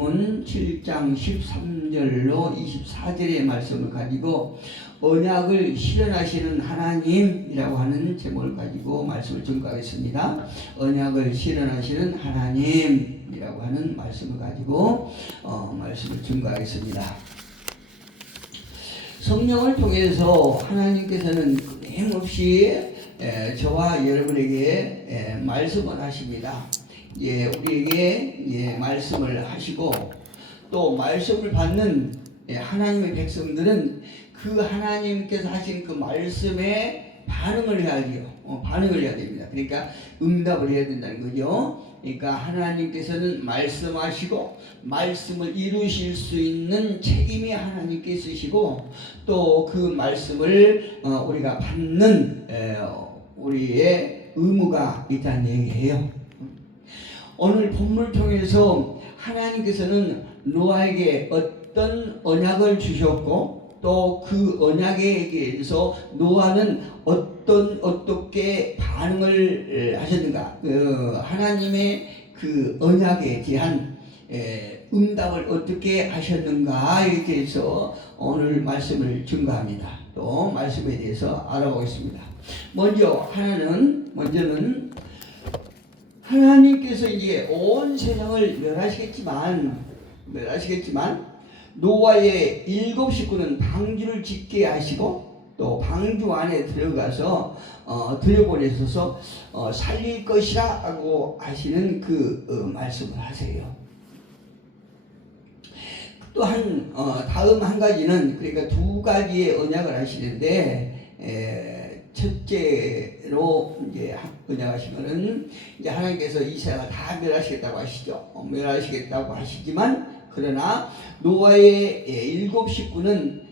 문 7장 13절로 24절의 말씀을 가지고 언약을 실현하시는 하나님이라고 하는 제목을 가지고 말씀을 증거하겠습니다. 언약을 실현하시는 하나님이라고 하는 말씀을 가지고 말씀을 증거하겠습니다. 성령을 통해서 하나님께서는 끊임없이 저와 여러분에게 말씀을 하십니다. 우리에게 말씀을 하시고 또 말씀을 받는 하나님의 백성들은 그 하나님께서 하신 그 말씀에 반응을 해야죠. 반응을 해야 됩니다. 그러니까 응답을 해야 된다는 거죠. 그러니까 하나님께서는 말씀하시고 말씀을 이루실 수 있는 책임이 하나님께 있으시고 또 그 말씀을 우리가 받는 우리의 의무가 있다는 얘기예요. 오늘 본문을 통해서 하나님께서는 노아에게 어떤 언약을 주셨고 또 그 언약에 대해서 노아는 어떻게 반응을 하셨는가, 하나님의 그 언약에 대한 응답을 어떻게 하셨는가에 대해서 오늘 말씀을 증거합니다. 또 말씀에 대해서 알아보겠습니다. 먼저는 하나님께서 이제 온 세상을 멸하시겠지만 노아의 7 식구는 방주를 짓게 하시고 또 방주 안에 들어가서 들여보내셔서 살릴 것이라고 하시는 그 말씀을 하세요. 또한 다음 한 가지는 그러니까 2가지의 언약을 하시는데 첫째로 이제 언약하시면은 이제 하나님께서 이 세상을 다 멸하시겠다고 하시죠. 멸하시겠다고 하시지만 그러나 노아의 7 식구는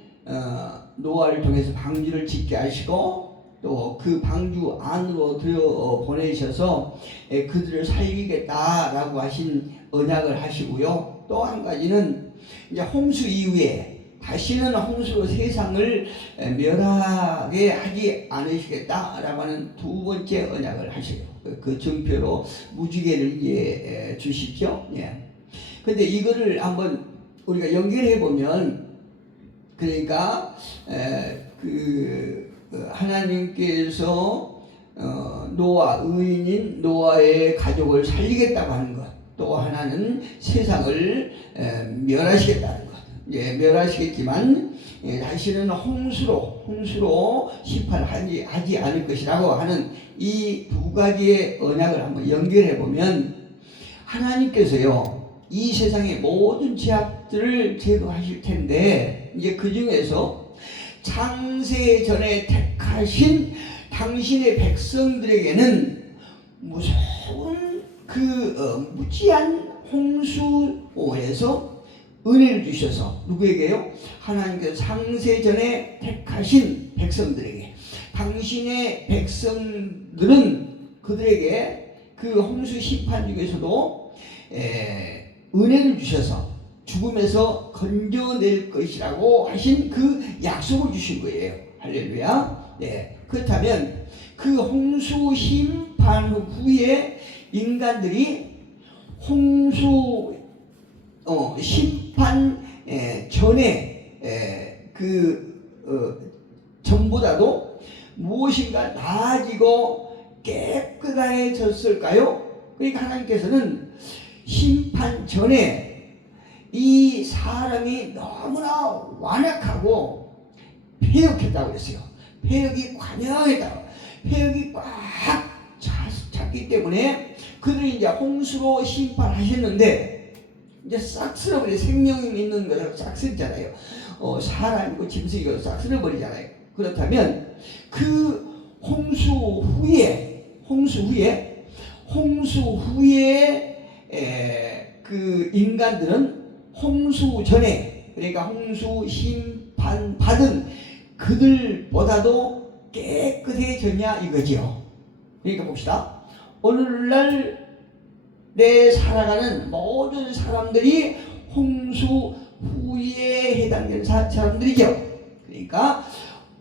노아를 통해서 방주를 짓게 하시고 또 그 방주 안으로 들여 보내셔서 그들을 살리겠다라고 하신 언약을 하시고요. 또 한 가지는 이제 홍수 이후에 다시는 홍수로 세상을 멸하게 하지 않으시겠다라고 하는 2번째 언약을 하셔요. 그 증표로 무지개를 이제 주시죠. 근데 이거를 한번 우리가 연결해 보면 그러니까 하나님께서 노아, 의인인 노아의 가족을 살리겠다고 하는 것, 또 하나는 세상을 멸하시겠다는 것. 멸하시겠지만 다시는 홍수로 심판하지 않을 것이라고 하는 이 2가지의 언약을 한번 연결해 보면 하나님께서요 이 세상의 모든 죄악들을 제거하실 텐데 이제 그 중에서 창세 전에 택하신 당신의 백성들에게는 무서운 무지한 홍수에서 은혜를 주셔서 누구에게요? 하나님께서 창세 전에 택하신 백성들에게, 당신의 백성들은 그들에게 그 홍수 심판 중에서도 은혜를 주셔서 죽음에서 건져낼 것이라고 하신 그 약속을 주신 거예요. 할렐루야. 그렇다면 그 홍수 심판 후에 인간들이 홍수 심판 전에 전보다도 무엇인가 나아지고 깨끗해졌을까요? 그러니까 하나님께서는 심판 전에 이 사람이 너무나 완악하고 패역했다고 했어요. 패역이 관영했다고. 패역이 꽉 찼기 때문에 그들이 이제 홍수로 심판하셨는데 이제 싹 쓸어버려. 생명이 있는 거를 싹 쓸잖아요. 사람이고 짐승이고 싹 쓸어버리잖아요. 그렇다면 그 홍수 후에 그 인간들은 홍수 전에 그러니까 홍수 심판 받은 그들보다도 깨끗해졌냐 이거죠. 그러니까 봅시다. 오늘날 살아가는 모든 사람들이 홍수 후에 해당되는 사람들이죠. 그러니까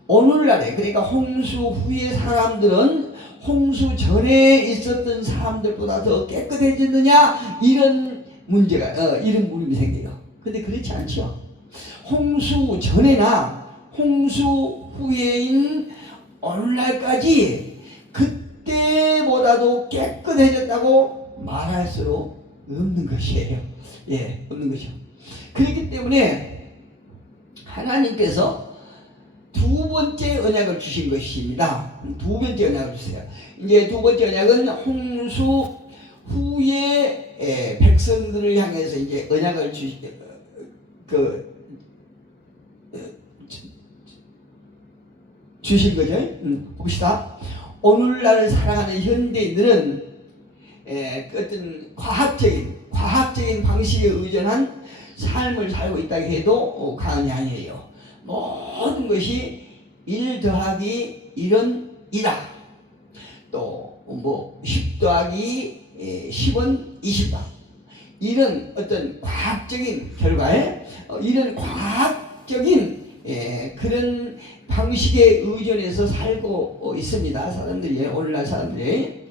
오늘날에 그러니까 홍수 후의 사람들은 홍수 전에 있었던 사람들보다 더 깨끗해졌느냐 이런 문제가 이런 물음이 생겨요. 근데 그렇지 않죠. 홍수 전에나 홍수 후에인 오늘날까지 그때보다도 깨끗해졌다고 말할 수 없는 것이에요. 예, 없는 것이요. 그렇기 때문에 하나님께서 두 번째 언약을 주신 것입니다. 두 번째 언약을 주세요. 이제 두 번째 언약은 홍수 후에 백성들을 향해서 이제 언약을 주신 거죠. 봅시다. 오늘날을 살아가는 현대인들은 어떤 과학적인 방식에 의존한 삶을 살고 있다고 해도 과언이 아니에요. 모든 것이 1 더하기 1은 2다. 또 뭐 10 더하기 10은 20다. 이런 어떤 과학적인 결과에 이런 과학적인 그런 방식에 의존해서 살고 있습니다. 사람들이, 오늘날 사람들이.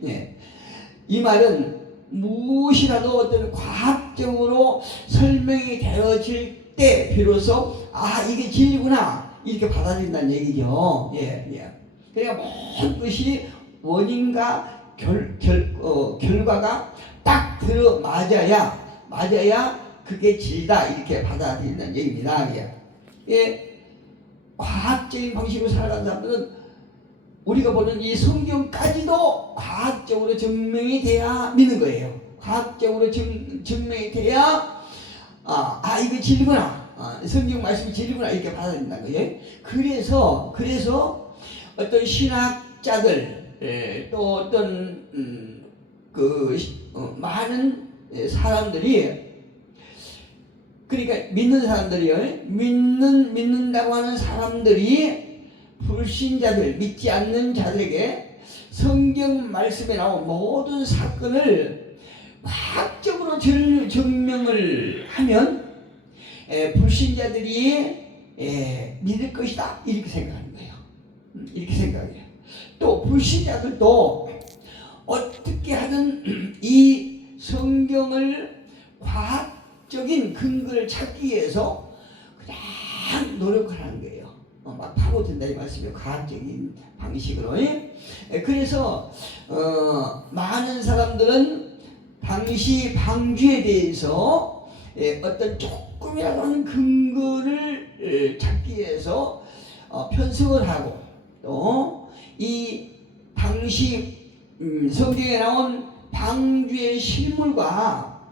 이 말은 무엇이라도 어떤 과학적으로 설명이 되어질 때 비로소 이게 진리구나 이렇게 받아들인다는 얘기죠. 그러니까 모든 것이 원인과 결과가 딱 들어맞아야 그게 진리다 이렇게 받아들인다는 얘기입니다. 과학적인 방식으로 살아가는 사람들은 우리가 보는 이 성경까지도 과학적으로 증명이 돼야 믿는 거예요. 과학적으로 증명이 돼야 이거 진리구나, 성경 말씀이 진리구나 이렇게 받아들인다는 거예요. 그래서 어떤 신학자들 또 어떤 많은 사람들이, 그러니까 믿는다고 하는 사람들이 불신자들, 믿지 않는 자들에게 성경 말씀에 나온 모든 사건을 과학적으로 증명을 하면 불신자들이 믿을 것이다 이렇게 생각하는 거예요. 이렇게 생각해요. 또 불신자들도 어떻게 하든 이 성경을 과학적인 근거를 찾기 위해서 그냥 노력하는 거예요. 막 파고든다 이 말씀이에요. 과학적인 방식으로. 그래서 많은 사람들은 당시 방주에 대해서 어떤 조금이라도 하는 근거를 찾기 위해서 편성을 하고, 또 이 당시 성경에 나온 방주의 실물과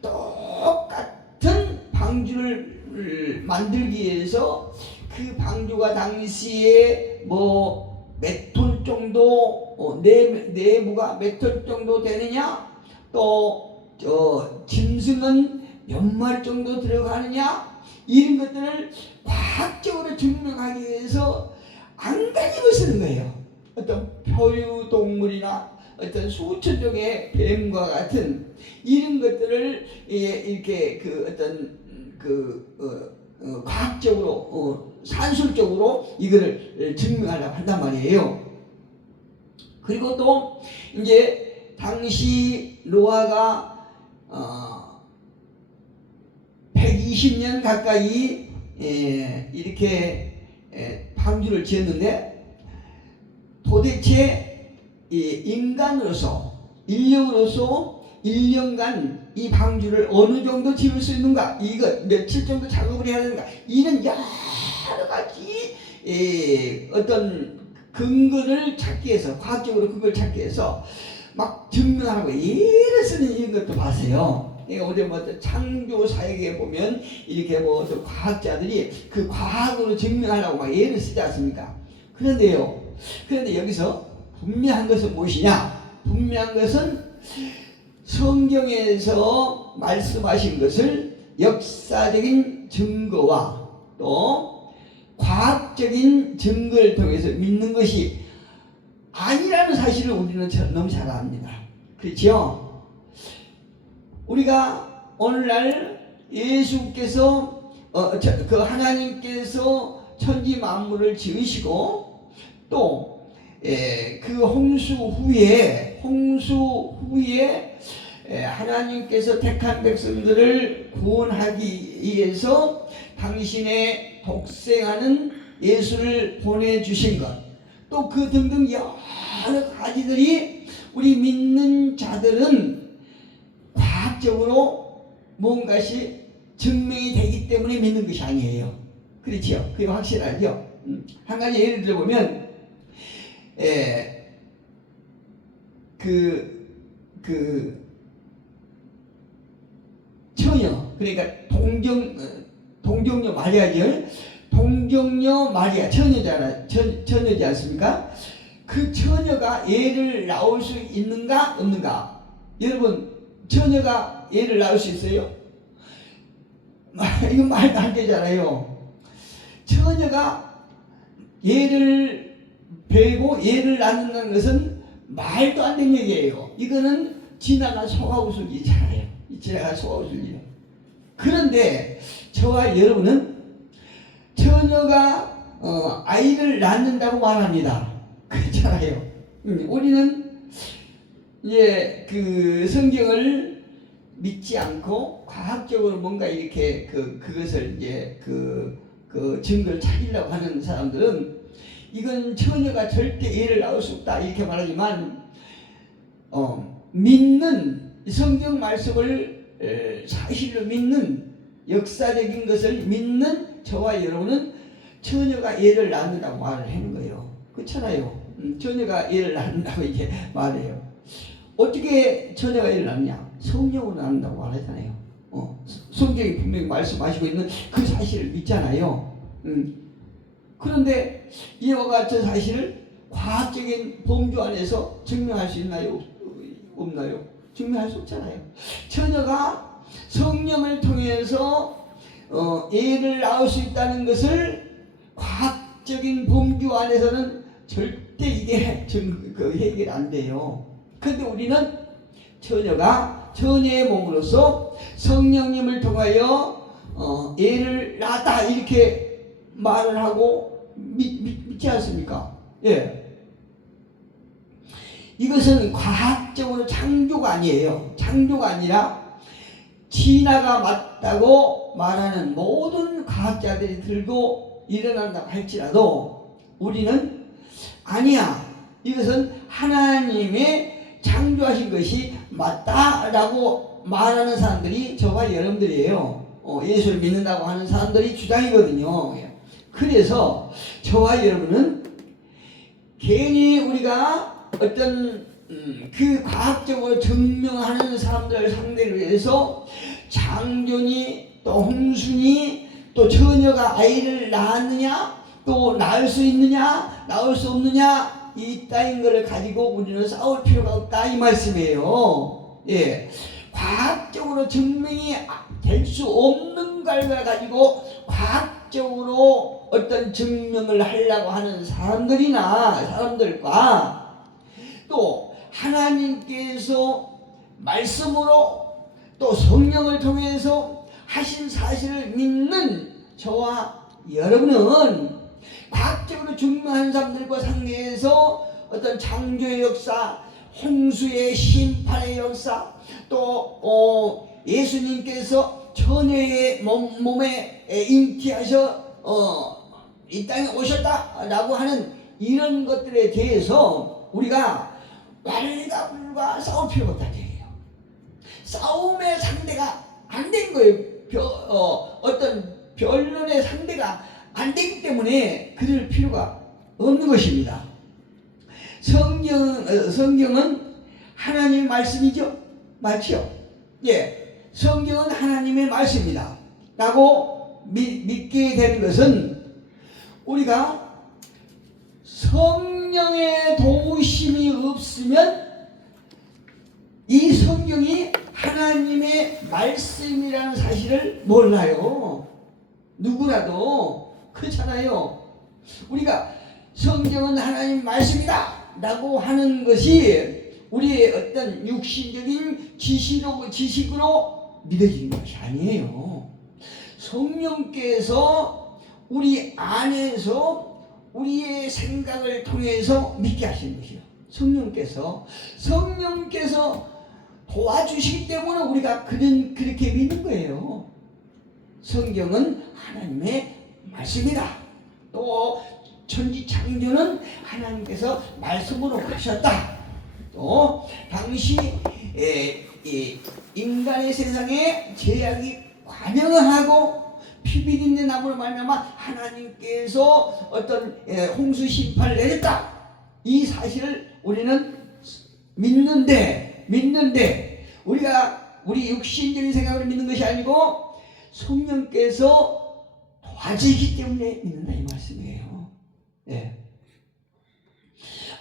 똑같은 방주를 만들기 위해서 그 방주가 당시에 뭐 몇 톤 정도, 내부가 몇 톤 정도 되느냐, 또 짐승은 몇 마리 정도 들어가느냐, 이런 것들을 과학적으로 증명하기 위해서 안간힘을 쓰는 거예요. 어떤 표류동물이나 어떤 수천 종의 뱀과 같은 이런 것들을 이렇게 과학적으로 산술적으로 이거를 증명하려고 한단 말이에요. 그리고 또 이제 당시 노아가 120년 가까이 이렇게 방주를 지었는데, 도대체 인력으로서 1년간 이 방주를 어느 정도 지을 수 있는가, 이거 며칠 정도 작업을 해야 되는가, 이런 여러 가지 어떤 근거를 찾기 위해서, 과학적으로 근거를 찾기 위해서 막 증명하고 예를 쓰는 이런 것도 봤어요. 그러니까 우리 뭐 창조 사역에 보면 이렇게 뭐 과학자들이 그 과학으로 증명하려고 막 예를 쓰지 않습니까? 그런데 여기서 분명한 것은 무엇이냐? 분명한 것은 성경에서 말씀하신 것을 역사적인 증거와 또 과학적인 증거를 통해서 믿는 것이 아니라는 사실을 우리는 너무 잘 압니다. 그렇죠? 우리가 오늘날 예수께서 하나님께서 천지 만물을 지으시고 또 그 홍수 후에 하나님께서 택한 백성들을 구원하기 위해서 당신의 독생하는 예수를 보내주신 것, 또 그 등등 여러 가지들이 우리 믿는 자들은 과학적으로 뭔가시 증명이 되기 때문에 믿는 것이 아니에요. 그렇죠? 그게 확실하죠? 한 가지 예를 들어보면 처녀, 그러니까 동정녀 마리아죠. 동정녀 마리아, 처녀지 않습니까? 그 처녀가 애를 낳을 수 있는가 없는가? 여러분, 처녀가 애를 낳을 수 있어요? 이거 말도 안 되잖아요. 처녀가 얘를 베고 얘를 낳는다는 것은 말도 안 되는 얘기예요. 이거는 지나간 소가우술이잖아요. 지나간 소가우술이에요. 그런데 저와 여러분은 처녀가 아이를 낳는다고 말합니다. 그렇잖아요. 우리는 이제 그 성경을 믿지 않고 과학적으로 뭔가 이렇게 그것을 이제 그 증거를 찾으려고 하는 사람들은 이건 처녀가 절대 애를 낳을 수 없다 이렇게 말하지만 믿는 성경 말씀을 사실로 믿는 역사적인 것을 믿는 저와 여러분은 처녀가 애를 낳는다고 말을 하는 거예요. 그렇잖아요. 처녀가 애를 낳는다고 이렇게 말해요. 어떻게 처녀가 애를 낳느냐? 성령으로 낳는다고 말하잖아요. 성경이 분명히 말씀하시고 있는 그 사실을 믿잖아요. 그런데 이와 같은 사실을 과학적인 범주 안에서 증명할 수 있나요? 없나요? 증명할 수 없잖아요. 처녀가 성령을 통해서 애를 낳을 수 있다는 것을 과학적인 범주 안에서는 절대 이게 해결 안 돼요. 그런데 우리는 처녀가 처녀의 몸으로서 성령님을 통하여 애를 낳았다 이렇게 말을 하고 믿지 않습니까? 예. 이것은 과학적으로 창조가 아니에요. 창조가 아니라 진화가 맞다고 말하는 모든 과학자들이 들고 일어난다고 할지라도 우리는 아니야. 이것은 하나님의 창조하신 것이 맞다라고 말하는 사람들이 저와 여러분들이에요. 예수를 믿는다고 하는 사람들이 주장이거든요. 그래서 저와 여러분은 괜히 우리가 어떤 그 과학적으로 증명하는 사람들을 상대로 해서 장존이 또 홍순이 또 처녀가 아이를 낳았느냐 또 낳을 수 있느냐 낳을 수 없느냐 이 따윈 것을 가지고 우리는 싸울 필요가 없다 이 말씀이에요. 예, 과학적으로 증명이 될 수 없는 걸 가지고 과학적으로 어떤 증명을 하려고 하는 사람들과 또 하나님께서 말씀으로 또 성령을 통해서 하신 사실을 믿는 저와 여러분은 과학적으로 증명한 사람들과 상대해서 어떤 창조의 역사, 홍수의 심판의 역사, 또 예수님께서 처녀의 몸에 잉태하셔 이 땅에 오셨다라고 하는 이런 것들에 대해서 우리가 말과불과 싸울 필요가 없다는 얘기예요. 싸움의 상대가 안 된 거예요. 어떤 변론의 상대가 안 되기 때문에 그럴 필요가 없는 것입니다. 성경은 하나님의 말씀이죠. 맞죠? 예, 성경은 하나님의 말씀이다 라고 믿게 되는 것은 우리가 성령의 도우심이 없으면 이 성경이 하나님의 말씀이라는 사실을 몰라요. 누구라도 그렇잖아요. 우리가 성경은 하나님 말씀이다 라고 하는 것이 우리의 어떤 육신적인 지식으로 믿어지는 것이 아니에요. 성령께서 우리 안에서 우리의 생각을 통해서 믿게 하시는 것이요. 성령께서 도와주시기 때문에 우리가 그렇게 믿는 거예요. 성경은 하나님의 말씀이다. 또 천지창조는 하나님께서 말씀으로 하셨다. 또 당시 인간의 세상에 죄악이 관영하고 피비린내 나무로 말미암아 하나님께서 어떤 홍수 심판을 내렸다. 이 사실을 우리는 믿는데 우리 육신적인 생각으로 믿는 것이 아니고 성령께서 도와주시기 때문에 믿는다 이 말씀이에요. 예.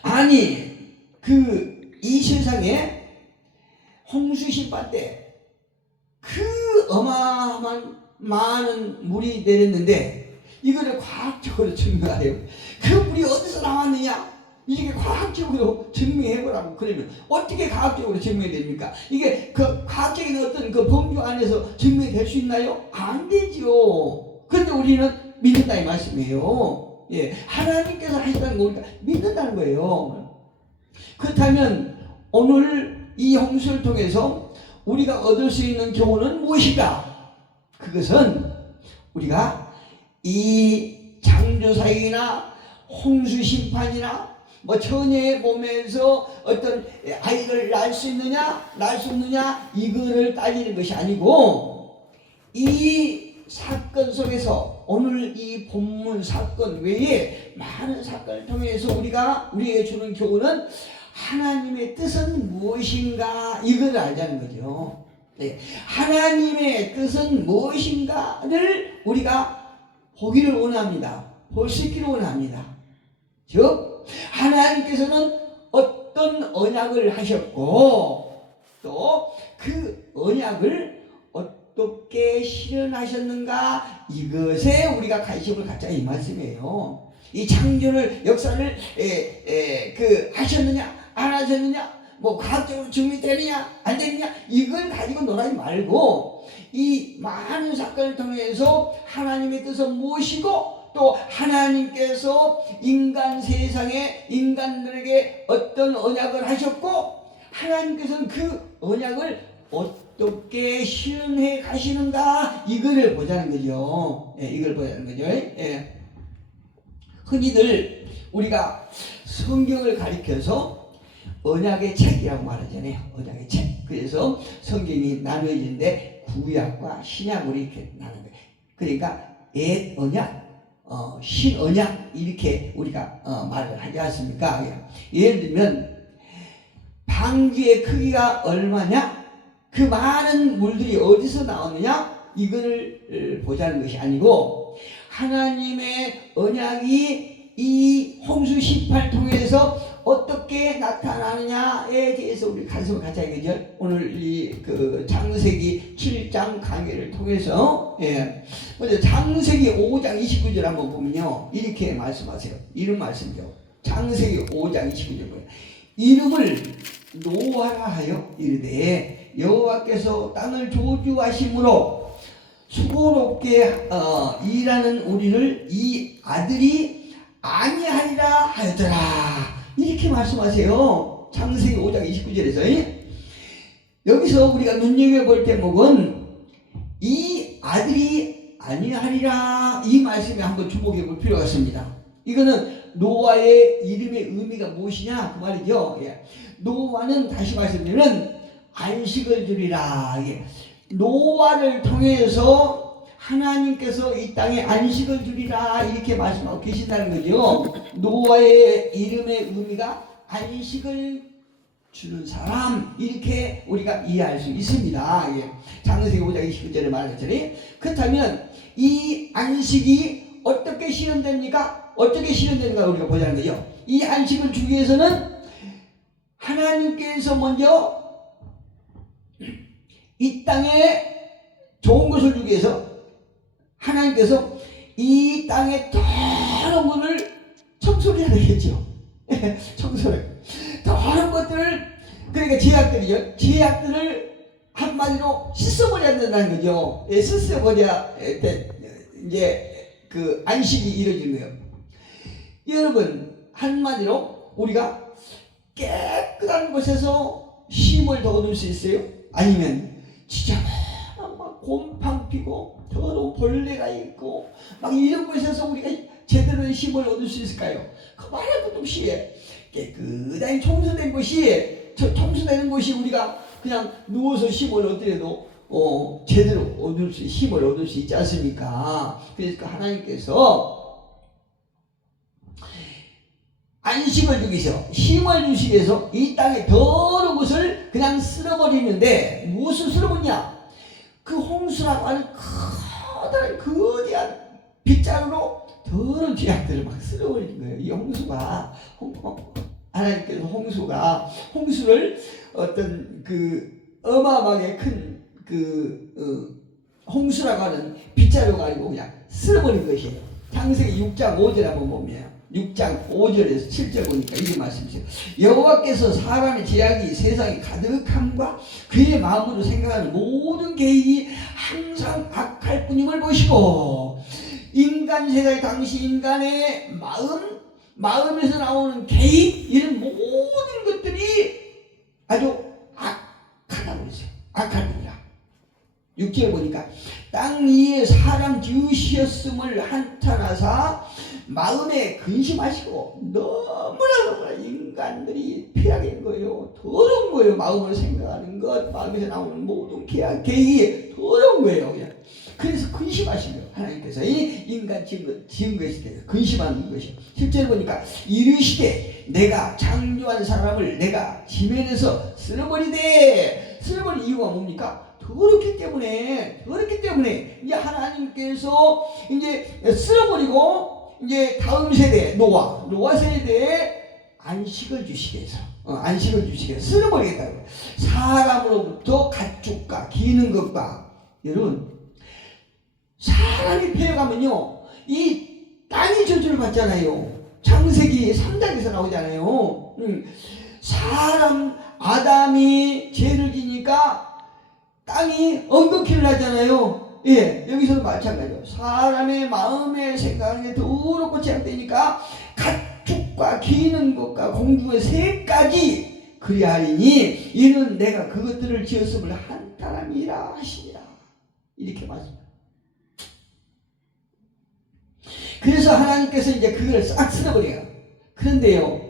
아니 이 세상에 홍수 심판 때 그 어마어마한 많은 물이 내렸는데 이거를 과학적으로 증명하래요. 그 물이 어디서 나왔느냐? 이게 과학적으로 증명해보라고. 그러면 어떻게 과학적으로 증명이 됩니까? 이게 그 과학적인 어떤 그 범주 안에서 증명이 될 수 있나요? 안 되죠. 그런데 우리는 믿는다 이 말씀이에요. 예, 하나님께서 하시다는 거 우리가 믿는다는 거예요. 그렇다면 오늘 이 홍수를 통해서 우리가 얻을 수 있는 교훈은 무엇인가? 그것은 우리가 이 창조사역이나 홍수 심판이나 뭐 처녀의 몸에서 어떤 아이를 낳을 수 있느냐 낳을 수 없느냐 이거를 따지는 것이 아니고 이 사건 속에서 오늘 이 본문 사건 외에 많은 사건을 통해서 우리에게 주는 교훈은 하나님의 뜻은 무엇인가 이걸 알자는 거죠. 네. 하나님의 뜻은 무엇인가를 우리가 보기를 원합니다. 볼 수 있기를 원합니다. 즉 하나님께서는 어떤 언약을 하셨고 또 그 언약을 어떻게 실현하셨는가 이것에 우리가 관심을 갖자 이 말씀이에요. 이 창조를 역사를 하셨느냐 안 하셨느냐 뭐 과학적으로 증명되느냐 안 되느냐 이걸 가지고 놀아지 말고 이 많은 사건을 통해서 하나님의 뜻은 무엇이고 또 하나님께서 인간 세상에 인간들에게 어떤 언약을 하셨고 하나님께서는 그 언약을 어떻게 실현해 가시는가 이거를 보자는 거죠. 예, 이걸 보자는 거죠. 예. 흔히들 우리가 성경을 가리켜서 언약의 책이라고 말하잖아요. 언약의 책. 그래서 성경이 나누어지는데 구약과 신약으로 이렇게 나눈 거예요. 그러니까 옛 언약, 신언약 이렇게 우리가 말을 하지 않습니까? 예를 들면 방주의 크기가 얼마냐? 그 많은 물들이 어디서 나오느냐? 이거를 보자는 것이 아니고 하나님의 언약이 이 홍수 심판을 통해서 어떻게 나타나느냐에 대해서 우리 관심을 갖자 이거죠. 오늘 그 창세기 7장 강의를 통해서 먼저 창세기 5장 29절 한번 보면요 이렇게 말씀하세요. 이런 말씀이죠. 창세기 5장 29절 보면 이름을 노아라 하여 이르되 여호와께서 땅을 조주하심으로 수고롭게 일하는 우리를 이 아들이 아니하리라 하였더라. 이렇게 말씀하세요. 창세기 5장 29절에서 여기서 우리가 눈여겨볼 대목은 이 아들이 아니하리라 이 말씀에 한번 주목해 볼 필요가 있습니다. 이거는 노아의 이름의 의미가 무엇이냐 그 말이죠. 노아는 다시 말씀드리면 안식을 주리라. 노아를 통해서 하나님께서 이 땅에 안식을 주리라 이렇게 말씀하고 계신다는 거죠. 노아의 이름의 의미가 안식을 주는 사람 이렇게 우리가 이해할 수 있습니다. 창세기 5장 29절에 말한 것처럼 그렇다면 이 안식이 어떻게 실현됩니까? 어떻게 실현되는가 우리가 보자는 거죠. 이 안식을 주기 위해서는 하나님께서 먼저 이 땅에 좋은 것을 주기 위해서 하나님께서 이 땅에 더러운 것을 청소를 해야 되겠죠. 청소를. 더러운 것들을 그러니까 제약들이죠. 제약들을 한마디로 씻어버려야 된다는 거죠. 씻어버려야 이제 그 안식이 이루어지는 거예요. 여러분 한마디로 우리가 깨끗한 곳에서 쉼을 더 얻을 수 있어요? 아니면 진짜 막 곰팡 피고 더러운 벌레가 있고 막 이런 곳에서 우리가 제대로 쉼을 얻을 수 있을까요? 그 말할 것도 없이 깨끗하게 청소된 곳이 청소되는 곳이 우리가 그냥 누워서 쉼을 얻더라도 제대로 쉼을 얻을 수 있지 않습니까? 그래서 하나님께서 안식을 주기 위해서, 힘을 주시기 위해서 이 땅의 더러운 것을 그냥 쓸어버리는데 무엇을 쓸어버리냐? 그 홍수라고 하는 커다란 거대한 빗자루로 더러운 죄악들을 막 쓸어버리는 거예요. 이 홍수가 하나님께서 홍수를 어떤 그 어마어마하게 큰 홍수라고 하는 빗자루 가지고 그냥 쓸어버린 것이에요. 창세기 6장 5절 한번 보면 6장 5절에서 7절 보니까 이런 말씀이세요. 여호와께서 사람의 죄악이 세상에 가득함과 그의 마음으로 생각하는 모든 계획이 항상 악할 뿐임을 보시고 인간 세상에 당시 인간의 마음에서 나오는 계획 이런 모든 것들이 아주 악하다고 그러세요. 악할 뿐이라. 6절 보니까 땅 위에 사람 지으셨음을 한탄하사 마음에 근심하시고 너무나 인간들이 피하게 거예요. 더러운 거예요. 마음을 생각하는 것, 마음에서 나오는 모든 계획이 더러운 거예요. 그냥. 그래서 근심하신 거예요. 하나님께서 이 인간 지은 것에 대해서 근심하는 것이. 실제로 보니까 이르시되 내가 창조한 사람을 내가 지면에서 쓸어버리되 쓸어버린 이유가 뭡니까? 더럽기 때문에 이제 하나님께서 이제 쓸어버리고 이제 다음 세대 노아 세대에 안식을 주시기 위해서 쓸어버리겠다고. 사람으로부터 가축과 기는 것과 여러분 사람이 패여가면요 이 땅이 저주를 받잖아요. 창세기 3장에서 나오잖아요. 사람 아담이 죄를 지니까 땅이 엉겅퀴를 하잖아요. 예, 여기서도 마찬가지예요. 사람의 마음에 생각하는 게 더럽고 죄악되니까 가축과 기는 것과 공중의 새까지 그리하리니 이는 내가 그것들을 지었음을 한탄함이라 하시니라. 이렇게 말씀합니다. 그래서 하나님께서 이제 그걸 싹 쓸어버려요. 그런데요,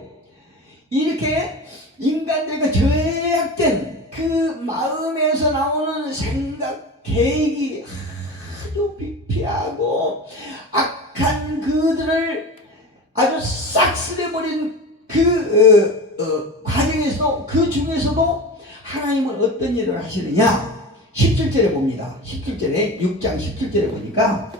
이렇게 인간들과 죄악된 그 마음에서 나오는 생각, 계획이 아주 비피하고 악한 그들을 아주 싹 쓸어버린 그 과정에서도 그 중에서도 하나님은 어떤 일을 하시느냐? 17절에 봅니다. 17절에 6장 17절에 보니까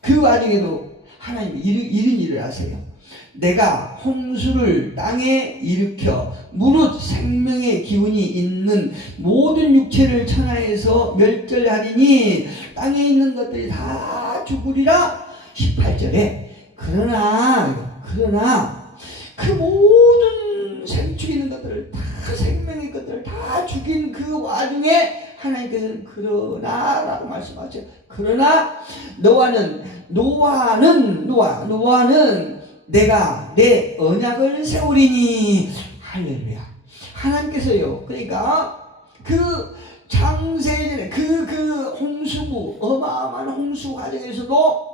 그 와중에도 하나님이 이런 일을 하세요. 내가 홍수를 땅에 일으켜 무릇 생명의 기운이 있는 모든 육체를 천하에서 멸절하리니 땅에 있는 것들이 다 죽으리라. 18절에 그러나 그 모든 죽이는 것들을 다 생명의 것들을 다 죽인 그 와중에 하나님께서는 그러나라고 말씀하죠. 그러나 노아는 내가 내 언약을 세우리니. 할렐루야. 하나님께서요. 그러니까 그 창세전에 그 홍수부 어마어마한 홍수 과정에서도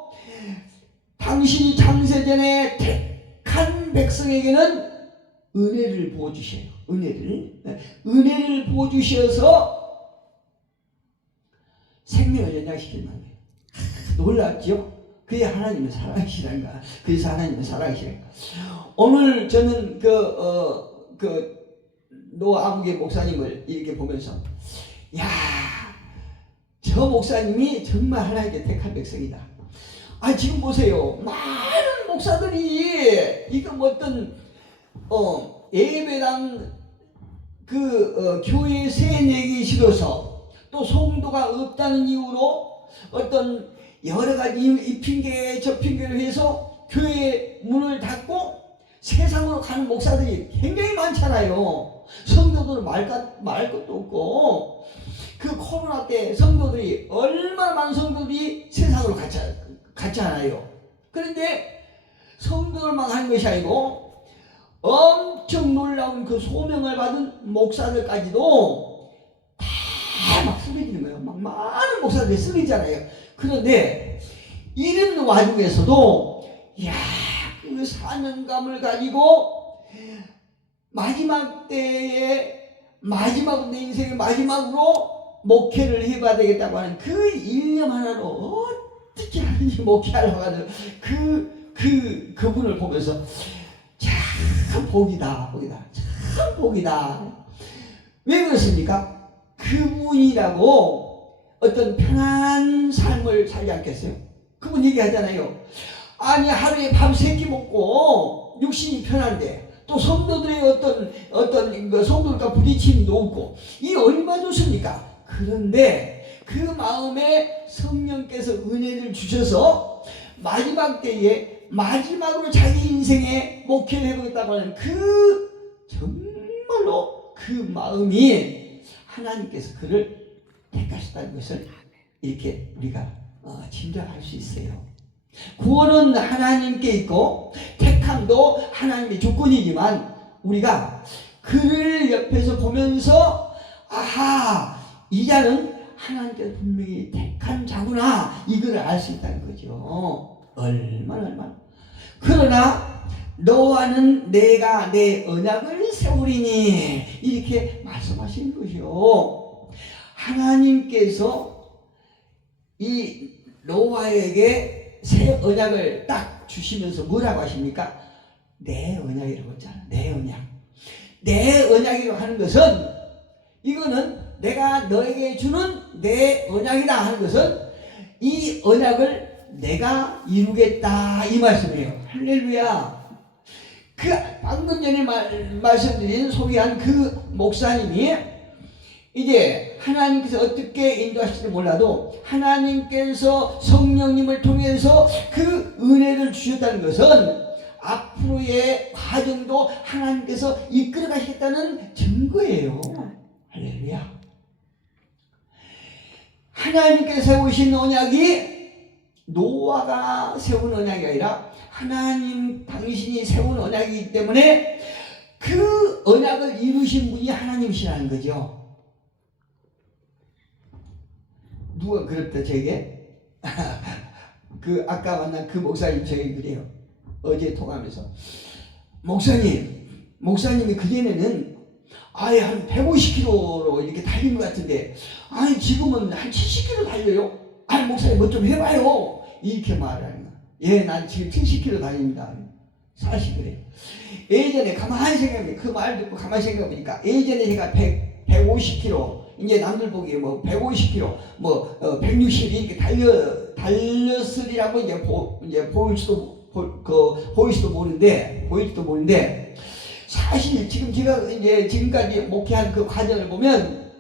당신이 창세전에 택한 백성에게는 은혜를 부어주셔요. 은혜를 부어주셔서 생명을 연장시키는 거예요. 놀랍죠? 그게 하나님의 사랑이시란가. 그래서 하나님의 사랑이시란가. 오늘 저는 노아무개 목사님을 이렇게 보면서 야, 저 목사님이 정말 하나님께 택한 백성이다. 지금 보세요. 많은 목사들이 이거 어떤 예배당 교회 세내기 싫어서 또 성도가 없다는 이유로 어떤 여러 가지 이 핑계 저 핑계를 해서 교회 문을 닫고 세상으로 가는 목사들이 굉장히 많잖아요. 성도들 말 것도 없고 그 코로나 때 성도들이 얼마나 많은 성도들이 세상으로 갔잖아요. 그런데 성도들만 하는 것이 아니고 엄청 놀라운 그 소명을 받은 목사들까지도 다 막 쓰러지는 거예요. 막 많은 목사들이 쓰러지잖아요. 그런데 이런 와중에서도 그 사명감을 가지고 마지막 때에 마지막으로 내 인생의 마지막으로 목회를 해봐야 되겠다고 하는 그 일념 하나로 어떻게 하는지 목회하려고 하는 그분을 보면서 참 복이다, 참 복이다. 왜 그렇습니까? 그분이라고 어떤 편한 삶을 살지 않겠어요? 그분 얘기하잖아요. 아니 하루에 밥 3끼 먹고 육신이 편한데 또 성도들의 어떤 성도들과 부딪힘도 없고 이 얼마 좋습니까? 그런데 그 마음에 성령께서 은혜를 주셔서 마지막 때에 마지막으로 자기 인생에 목회를 해보겠다고 하는 정말로 그 마음이 하나님께서 그를 택하셨다는 것을 이렇게 우리가 짐작할 수 있어요. 구원은 하나님께 있고 택함도 하나님의 조건이지만 우리가 그를 옆에서 보면서 아하, 이 자는 하나님께서 분명히 택한 자구나, 이걸 알 수 있다는 거죠. 얼마나. 그러나 너와는 내가 내 언약을 세우리니, 이렇게 말씀하시는 것이요. 하나님께서 이 노아에게 새 언약을 딱 주시면서 뭐라고 하십니까? 내 언약이라고 했잖아. 내 언약. 내 언약이라고 하는 것은, 이거는 내가 너에게 주는 내 언약이다 하는 것은 이 언약을 내가 이루겠다, 이 말씀이에요. 할렐루야. 그 방금 전에 말씀드린 소개한 그 목사님이 이제 하나님께서 어떻게 인도하실지 몰라도 하나님께서 성령님을 통해서 그 은혜를 주셨다는 것은 앞으로의 과정도 하나님께서 이끌어 가시겠다는 증거예요. 할렐루야. 하나님께서 세우신 언약이 노아가 세운 언약이 아니라 하나님 당신이 세운 언약이기 때문에 그 언약을 이루신 분이 하나님이시라는 거죠. 누가 그랬다 제게? 그 아까 만난 그 목사님 저에게 그래요. 어제 통하면서 목사님이 그전에는 아예 한 150km로 이렇게 달린 것 같은데 아니 지금은 한 70km 달려요. 아니 목사님 뭐 좀 해봐요, 이렇게 말하는 거야. 예, 난 지금 70km 달립니다. 사실 그래요. 예전에 가만히 생각해보니까, 그 말 듣고 가만히 생각해보니까 예전에 제가 150km, 이제 남들 보기에 뭐 150km, 160 이렇게 달렸으리라고 이제 보일지도 모르는데 사실 지금 제가 이제 지금까지 목회한 그 과정을 보면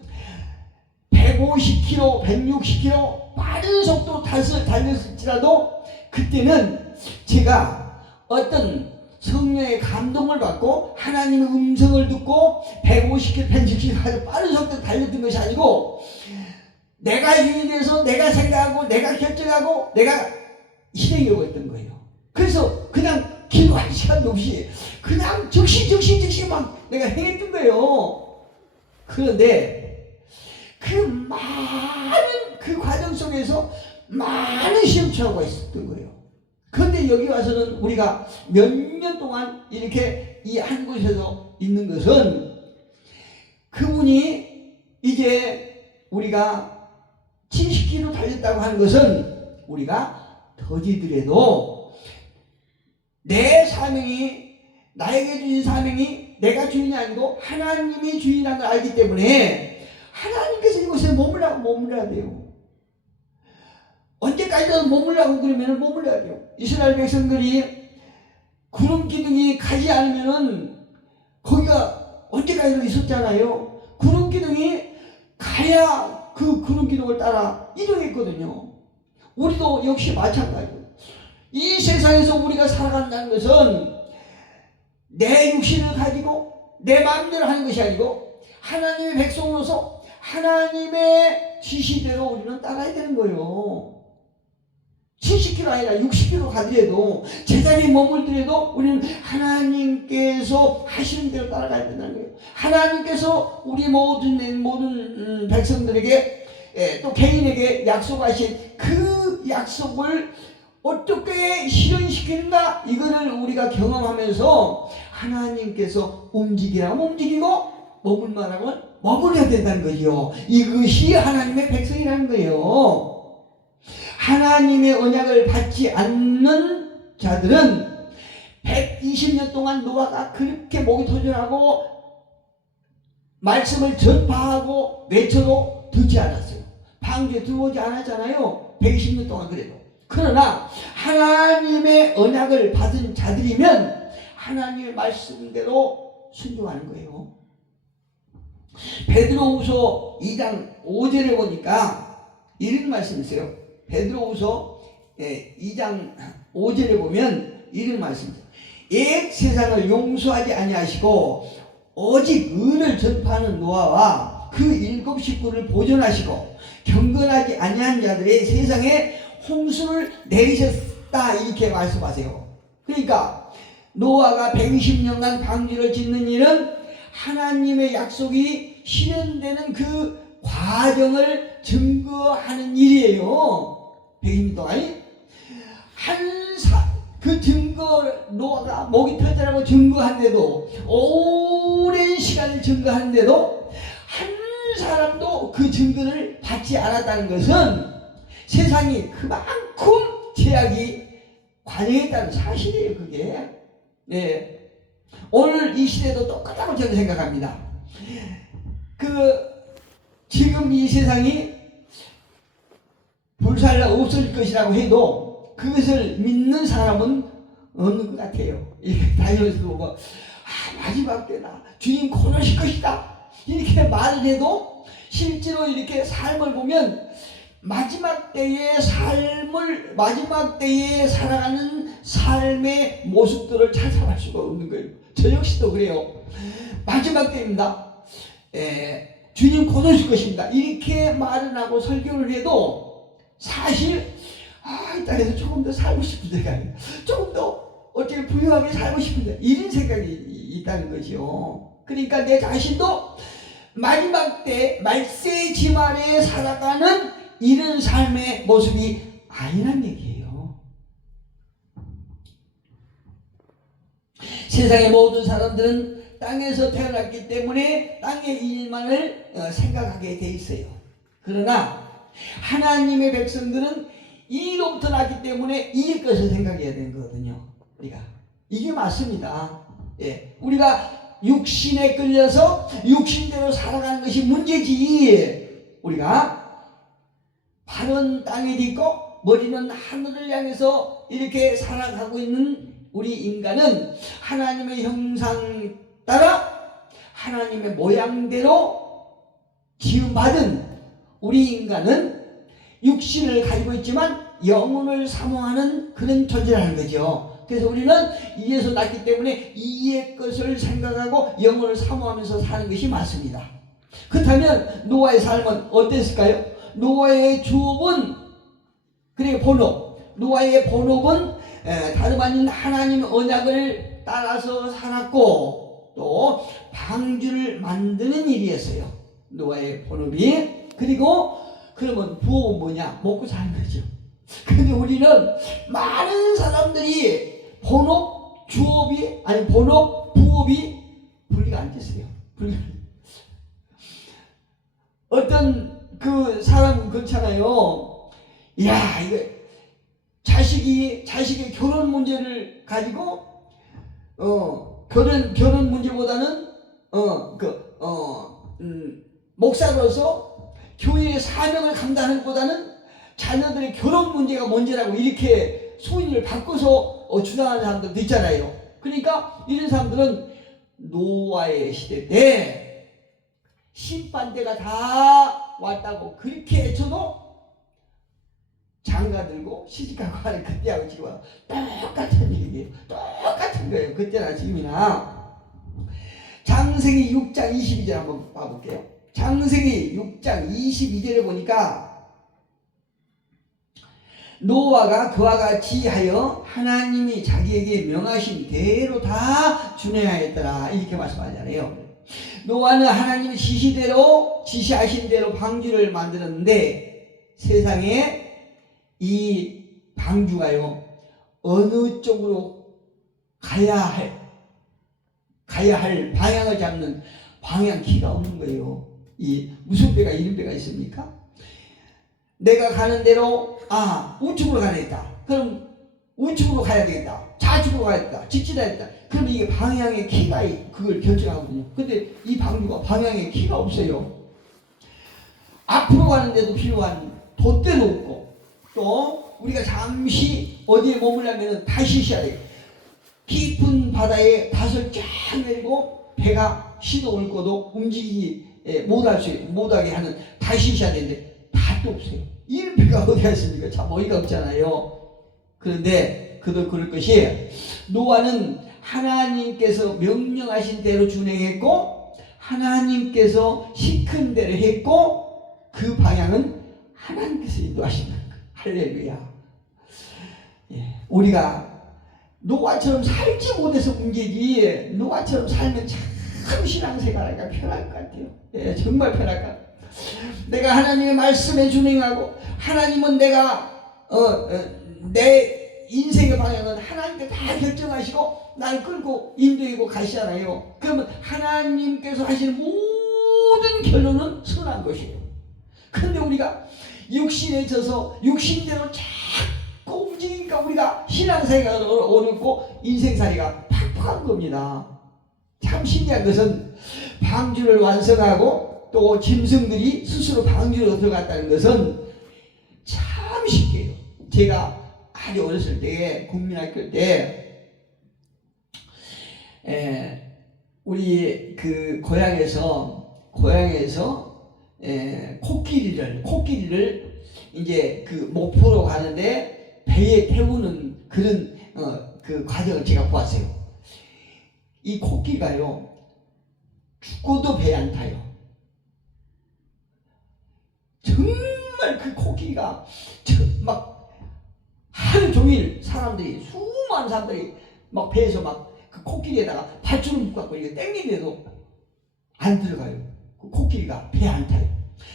150km, 160km 빠른 속도로 달렸을지라도 그때는 제가 어떤 성령의 감동을 받고 하나님의 음성을 듣고 150km, 160km 빠른 속도로 달렸던 것이 아니고 내가 유인해서 내가 생각하고 내가 결정하고 내가 실행하고 있던 거예요. 그래서 그냥 기도할 시간도 없이 그냥 즉시 막 내가 행했던 거예요. 그런데 그 많은 그 과정 속에서 많은 시험처가 있었던 거예요. 그런데 여기 와서는 우리가 몇 년 동안 이렇게 이 한 곳에서 있는 것은 그분이 이제 우리가 70km 달렸다고 하는 것은 우리가 더디더라도 내 사명이, 나에게 주신 사명이 내가 주인이 아니고 하나님이 주인이라는 걸 알기 때문에 하나님께서 이곳에 머물러야 돼요. 언제까지도 머물라고 그러면 머물러야 돼요. 이스라엘 백성들이 구름 기둥이 가지 않으면은 거기가 언제까지도 있었잖아요. 구름 기둥이 가야 그 구름 기둥을 따라 이동했거든요. 우리도 역시 마찬가지예요. 이 세상에서 우리가 살아간다는 것은 내 육신을 가지고 내 마음대로 하는 것이 아니고 하나님의 백성으로서 하나님의 지시대로 우리는 따라야 되는 거예요. 70km 50km 아니라 60km 가더라도 제자리에 머물더라도 우리는 하나님께서 하시는 대로 따라가야 된다는 거예요. 하나님께서 우리 모든 백성들에게 또 개인에게 약속하신 그 약속을 어떻게 실현시키는가, 이거를 우리가 경험하면서 하나님께서 움직이라면 움직이고 머물만하면 머물러야 된다는 거죠. 이것이 하나님의 백성이라는 거예요. 하나님의 언약을 받지 않는 자들은 120년 동안 노아가 그렇게 목이 토전하고 말씀을 전파하고 외쳐도 듣지 않았어요. 방주에 들어오지 않았잖아요. 120년 동안 그래도. 그러나 하나님의 언약을 받은 자들이면 하나님의 말씀대로 순종하는 거예요. 베드로후서 2장 5절에 보니까 이런 말씀이 있어요. 베드로후서 2장 5절에 보면 이런 말씀이 있어요. 옛 세상을 용서하지 아니하시고 오직 의를 전파하는 노아와 그 7 식구를 보존하시고 경건하지 아니한 자들의 세상에 홍수를 내리셨다, 이렇게 말씀하세요. 그러니까 노아가 120년간 방주를 짓는 일은 하나님의 약속이 실현되는 그 과정을 증거하는 일이에요. 120년 동안 그 증거, 노아가 목이 터져라고 증거한데도, 오랜 시간을 증거하는데도 한 사람도 그 증거를 받지 않았다는 것은 세상이 그만큼 죄악이 관영했다는 사실이에요. 그게. 네. 오늘 이 시대도 똑같다고 저는 생각합니다. 지금 이 세상이 불살라 없어질 것이라고 해도 그것을 믿는 사람은 없는 것 같아요. 이렇게 다니면서도 뭐, 마지막 때다, 주님 고노실 것이다, 이렇게 말을 해도 실제로 이렇게 삶을 보면 마지막 때의 살아가는 삶의 모습들을 찾아갈 수가 없는 거예요. 저 역시도 그래요. 마지막 때입니다. 주님 곧 오실 것입니다, 이렇게 말을 하고 설교를 해도 사실 이 땅에서 조금 더 살고 싶은 데가 아니에요. 조금 더 어떻게 부유하게 살고 싶은데, 이런 생각이 있다는 거죠. 그러니까 내 자신도 마지막 때 말세 지말에 살아가는 이런 삶의 모습이 아니란 얘기예요. 세상의 모든 사람들은 땅에서 태어났기 때문에 땅의 일만을 생각하게 돼 있어요. 그러나 하나님의 백성들은 이로부터 났기 때문에 이 것을 생각해야 되는 거거든요. 우리가 이게 맞습니다. 우리가 육신에 끌려서 육신대로 살아가는 것이 문제지, 우리가 발은 땅에 딛고 머리는 하늘을 향해서 이렇게 살아가고 있는 우리 인간은 하나님의 형상 따라 하나님의 모양대로 지음받은 우리 인간은 육신을 가지고 있지만 영혼을 사모하는 그런 존재라는 거죠. 그래서 우리는 이에서 났기 때문에 이의 것을 생각하고 영혼을 사모하면서 사는 것이 맞습니다. 그렇다면 노아의 삶은 어땠을까요? 노아의 주업은, 그리고 본업, 노아의 본업은 다름 아닌 하나님의 언약을 따라서 살았고 또 방주를 만드는 일이었어요, 노아의 본업이. 그리고 그러면 부업은 뭐냐? 먹고 사는 거죠. 근데 우리는 많은 사람들이 본업, 주업이, 아니 본업, 부업이 분리가 안 됐어요. 어떤 그 사람은 그렇잖아요. 이야, 이거 자식의 결혼 문제를 가지고 결혼 문제보다는 목사로서 교회의 사명을 감당하는 것보다는 자녀들의 결혼 문제가 먼저라고 이렇게 소인을 바꿔서 주장하는 사람들도 있잖아요. 그러니까 이런 사람들은 노아의 시대 때 심판대가 다 왔다고 그렇게 애쳐도 장가 들고 시집가고 하는 그때하고 지금 똑같은 얘기예요. 똑같은 거예요. 그때나 지금이나. 창세기 6장 22절 한번 봐볼게요. 창세기 6장 22절에 보니까 노아가 그와 같이 하여 하나님이 자기에게 명하신 대로 다 준행하였더라 이렇게 말씀하잖아요. 노아는 하나님의 지시하신 대로 방주를 만들었는데 세상에 이 방주가요 어느 쪽으로 가야 할 방향을 잡는 방향키가 없는 거예요. 이 무슨 배가 이런 배가 있습니까? 내가 가는 대로 우측으로 가야겠다. 그럼 우측으로 가야 되겠다. 좌측으로 가야 되겠다. 직진해야 되겠다. 그럼 이게 방향의 키가 그걸 결정하거든요. 근데 이 방주가 방향의 키가 없어요. 앞으로 가는데도 필요한 돛대도 없고 또 우리가 잠시 어디에 머물려면 다시 쉬어야 돼요. 깊은 바다에 닷을 쫙 내리고 배가 시동을 꺼도 움직이지 못하게 하는 다시 쉬어야 되는데 닷도 없어요. 이 배가 어디가 있습니까? 참 어이가 없잖아요. 그런데 그도 그럴 것이 노아는 하나님께서 명령하신 대로 준행했고 하나님께서 시킨 대로 했고 그 방향은 하나님께서 인도하신다는 거예요. 할렐루야. 우리가 노아처럼 살지 못해서 문제지 노아처럼 살면 참 신앙생활하기가 편할 것 같아요. 정말 편할 것 같아요. 내가 하나님의 말씀에 준행하고 하나님은 내가 내 인생의 방향은 하나님께 다 결정하시고 날 끌고 인도하고 가시잖아요. 그러면 하나님께서 하시는 모든 결론은 선한 것이에요. 그런데 우리가 육신에 져서 육신대로 자꾸 움직이니까 우리가 신앙생활이 어렵고 인생살이가 팍팍한 겁니다. 참 신기한 것은 방주를 완성하고 또 짐승들이 스스로 방주로 들어갔다는 것은 참 신기해요. 제가 아주 어렸을 때 국민학교 때 우리 그 고향에서 코끼리를 이제 그 목포로 가는데 배에 태우는 그런 그 과정을 제가 보았어요. 이 코끼리가요 죽어도 배 안 타요. 정말 그 코끼리가 막 하루 종일 수많은 사람들이 막 배에서 막 그 코끼리에다가 밧줄을 묶어갖고 이게 땡기는데도 안 들어가요. 그 코끼리가 배 안 타요.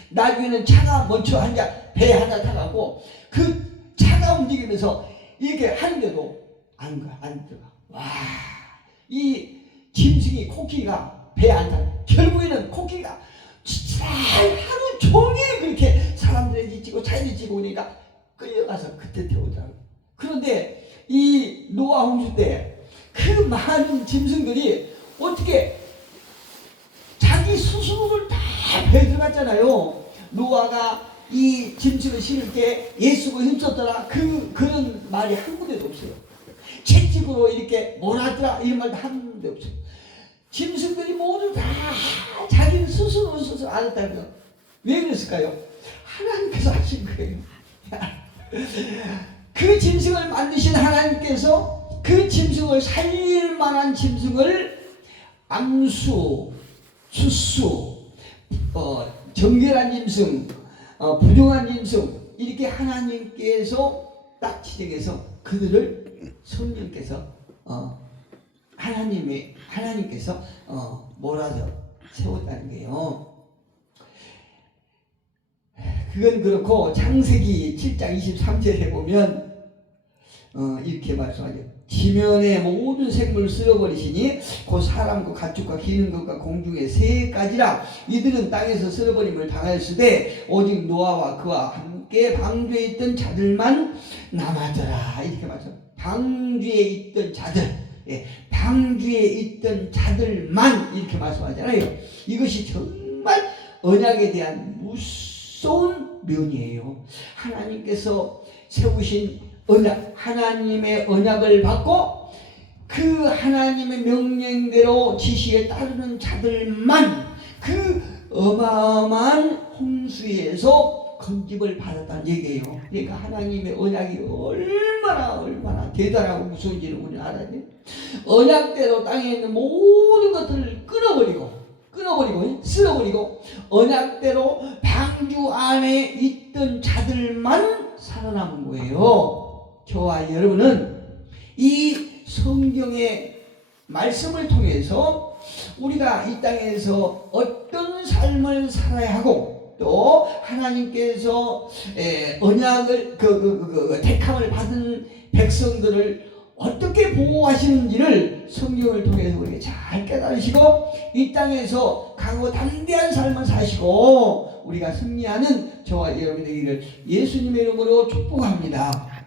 나중에는 차가 먼저 배 하나 타갖고 그 차가 움직이면서 이렇게 하는데도 안 들어가. 와, 이 짐승이 코끼리가 배 안 타요. 결국에는 코끼리가 진짜 하루 종일 그렇게 사람들이 지치고 차들이 지고 오니까 끌려가서 그때 태우더라고요. 그런데 이 노아 홍수 때 그 많은 짐승들이 어떻게 자기 스스로를 다 배에 들어갔잖아요. 노아가 이 짐승을 실을 때 예수고 힘썼더라 그런 말이 한 군데도 없어요. 채찍으로 이렇게 몰았더라 이런 말도 한 군데 없어요. 짐승들이 모두 다 자기는 스스로 알았다는 거. 왜 그랬을까요? 하나님께서 하신 거예요. 그 짐승을 만드신 하나님께서 그 짐승을 살릴 만한 짐승을 암수, 수수, 정결한 짐승, 부정한 짐승 이렇게 하나님께서 딱 지정해서 그들을 성령께서 하나님께서 몰아서 세웠다는 거예요. 그건 그렇고 창세기 7장 23절에 보면 이렇게 말씀하죠. 지면의 모든 생물을 쓸어버리시니 곧 사람과 가축과 기는 것과 공중의 새까지라 이들은 땅에서 쓸어버림을 당하였으되 오직 노아와 그와 함께 방주에 있던 자들만 남았더라 이렇게 말씀. 방주에 있던 자들, 방주에 있던 자들만 이렇게 말씀하잖아요. 이것이 정말 언약에 대한 무서운 면이에요. 하나님께서 세우신 언약, 하나님의 언약을 받고 그 하나님의 명령대로 지시에 따르는 자들만 그 어마어마한 홍수에서 건집을 받았다는 얘기예요. 그러니까 하나님의 언약이 얼마나 대단하고 무서운지를 우리는 알아야 돼요. 언약대로 땅에 있는 모든 것들을 끊어버리고 쓸어버리고 언약대로 방주 안에 있던 자들만 살아남은 거예요. 저와 여러분은 이 성경의 말씀을 통해서 우리가 이 땅에서 어떤 삶을 살아야 하고 또 하나님께서 언약을 택함을 받은 백성들을 어떻게 보호하시는지를 성경을 통해서 우리가 잘 깨달으시고 이 땅에서 강하고 담대한 삶을 사시고 우리가 승리하는 저와 여러분이 되기를 예수님의 이름으로 축복합니다.